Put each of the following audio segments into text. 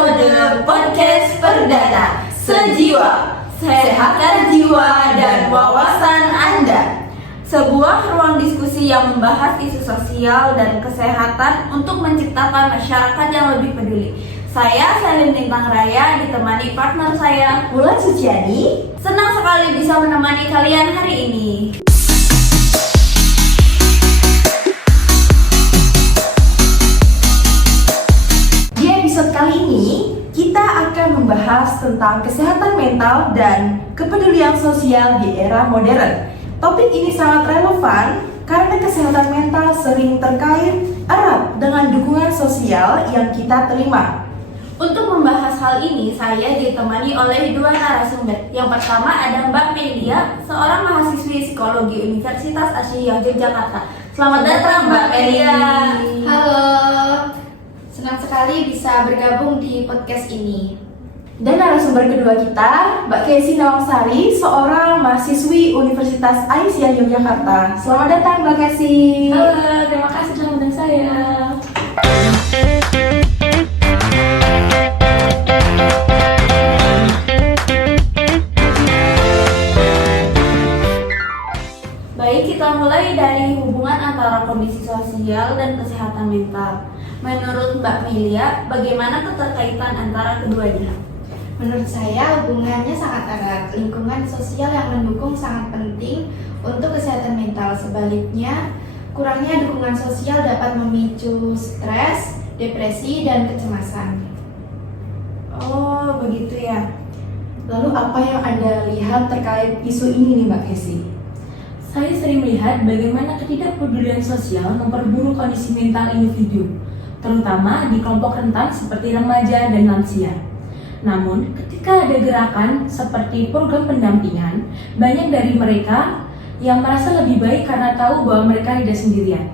episode podcast perdana Sejiwa, sehatkan jiwa dan wawasan Anda. Sebuah ruang diskusi yang membahas isu sosial dan kesehatan untuk menciptakan masyarakat yang lebih peduli. Saya Salim Lintang Raya ditemani partner saya Bulan Suciani. Senang sekali bisa menemani kalian hari ini. Kali ini kita akan membahas tentang kesehatan mental dan kepedulian sosial di era modern. Topik ini sangat relevan karena kesehatan mental sering terkait erat dengan dukungan sosial yang kita terima. Untuk membahas hal ini, saya ditemani oleh dua narasumber. Yang pertama ada Mbak Melia, seorang mahasiswi psikologi Universitas Asia Yogyakarta. Selamat datang Mbak Melia. Halo. Senang sekali bisa bergabung di podcast ini. Dan narasumber kedua kita, Mbak Kesi Nawangsari, seorang mahasiswi Universitas Aisyah Yogyakarta. Selamat datang Mbak Kesi. Halo, terima kasih telah mengundang saya. Baik, kita mulai dari hubungan antara kondisi sosial dan kesehatan mental. Menurut Mbak Melia, bagaimana keterkaitan antara keduanya? Menurut saya hubungannya sangat erat. Lingkungan sosial yang mendukung sangat penting untuk kesehatan mental. Sebaliknya, kurangnya dukungan sosial dapat memicu stres, depresi, dan kecemasan. Oh, begitu ya. Lalu apa yang Anda lihat terkait isu ini nih Mbak Kesi? Saya sering melihat bagaimana ketidakpedulian sosial memperburuk kondisi mental individu, terutama di kelompok rentan seperti remaja dan lansia. Namun, ketika ada gerakan seperti program pendampingan, banyak dari mereka yang merasa lebih baik karena tahu bahwa mereka tidak sendirian.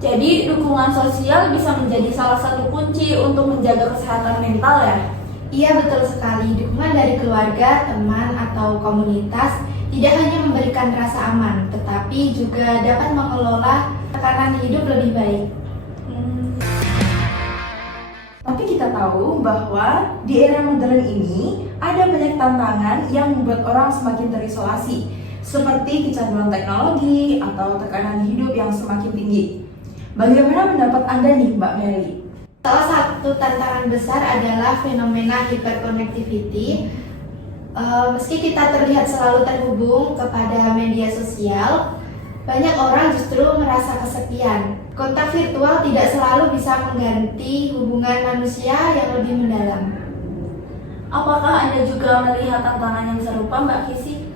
Jadi, dukungan sosial bisa menjadi salah satu kunci untuk menjaga kesehatan mental ya? Iya, betul sekali. Dukungan dari keluarga, teman, atau komunitas tidak hanya memberikan rasa aman, tetapi juga dapat mengelola tekanan hidup lebih baik. Tapi kita tahu bahwa di era modern ini ada banyak tantangan yang membuat orang semakin terisolasi, seperti kecanduan teknologi atau tekanan hidup yang semakin tinggi. Bagaimana pendapat Anda nih Mbak Mary? Salah satu tantangan besar adalah fenomena hyperconnectivity. Meski kita terlihat selalu terhubung kepada media sosial, banyak orang justru merasa kesepian. Kontak virtual tidak selalu bisa mengganti hubungan manusia yang lebih mendalam. Apakah Anda juga melihat tantangan yang serupa, Mbak Kisi?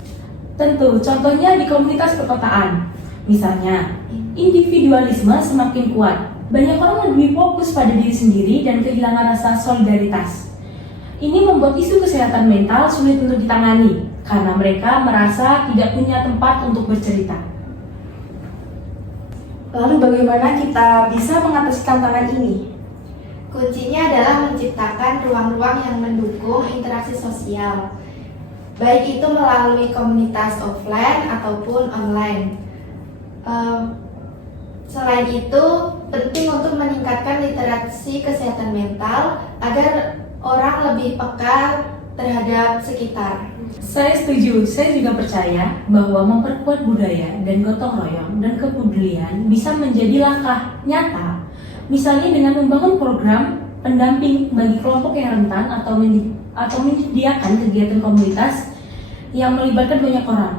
Tentu, contohnya di komunitas perkotaan. Misalnya, individualisme semakin kuat. Banyak orang lebih fokus pada diri sendiri dan kehilangan rasa solidaritas. Ini membuat isu kesehatan mental sulit untuk ditangani karena mereka merasa tidak punya tempat untuk bercerita. Lalu bagaimana kita bisa mengatasi tantangan ini? Kuncinya adalah menciptakan ruang-ruang yang mendukung interaksi sosial, baik itu melalui komunitas offline ataupun online. Selain itu, penting untuk meningkatkan literasi kesehatan mental agar orang lebih peka terhadap sekitar. Saya setuju, saya juga percaya bahwa memperkuat budaya dan gotong royong dan kepedulian bisa menjadi langkah nyata. Misalnya dengan membangun program pendamping bagi kelompok yang rentan atau menyediakan kegiatan komunitas yang melibatkan banyak orang.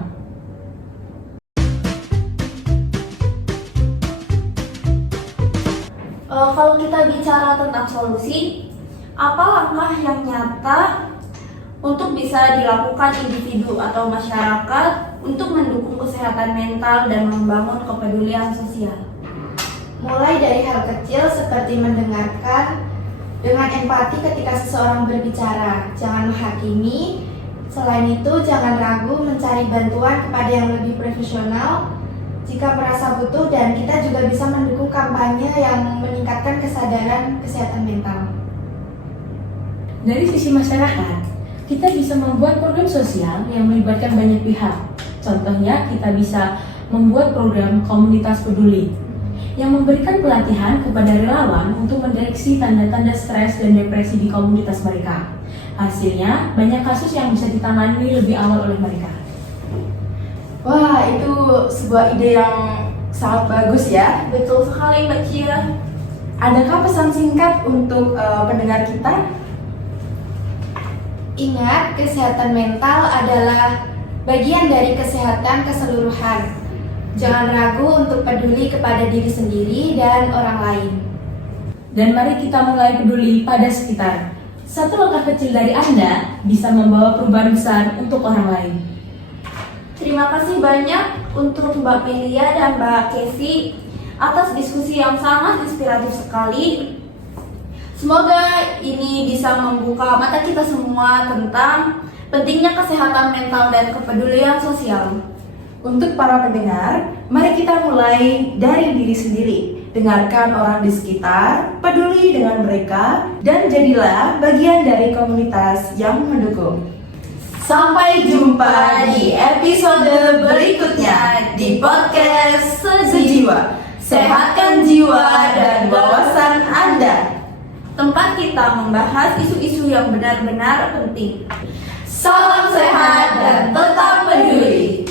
Kalau kita bicara tentang solusi, apa langkah yang nyata untuk bisa dilakukan individu atau masyarakat untuk mendukung kesehatan mental dan membangun kepedulian sosial? Mulai dari hal kecil seperti mendengarkan dengan empati ketika seseorang berbicara, jangan menghakimi. Selain itu, jangan ragu mencari bantuan kepada yang lebih profesional jika merasa butuh, dan kita juga bisa mendukung kampanye yang meningkatkan kesadaran kesehatan mental. Dari sisi masyarakat, kita bisa membuat program sosial yang melibatkan banyak pihak. Contohnya, kita bisa membuat program komunitas peduli yang memberikan pelatihan kepada relawan untuk mendeteksi tanda-tanda stres dan depresi di komunitas mereka. Hasilnya, banyak kasus yang bisa ditangani lebih awal oleh mereka. Wah, itu sebuah ide yang sangat bagus ya. Betul sekali Mbak Cia. Adakah pesan singkat untuk pendengar kita? Ingat, kesehatan mental adalah bagian dari kesehatan keseluruhan. Jangan ragu untuk peduli kepada diri sendiri dan orang lain. Dan mari kita mulai peduli pada sekitar. Satu langkah kecil dari Anda bisa membawa perubahan besar untuk orang lain. Terima kasih banyak untuk Mbak Melia dan Mbak Kesi atas diskusi yang sangat inspiratif sekali. Semoga ini bisa membuka mata kita semua tentang pentingnya kesehatan mental dan kepedulian sosial. Untuk para pendengar, mari kita mulai dari diri sendiri. Dengarkan orang di sekitar, peduli dengan mereka, dan jadilah bagian dari komunitas yang mendukung. Sampai jumpa di episode berikutnya di podcast Sejiwa. Sehatkan jiwa dan wawasan Anda. Tempat kita membahas isu-isu yang benar-benar penting. Salam sehat dan tetap peduli.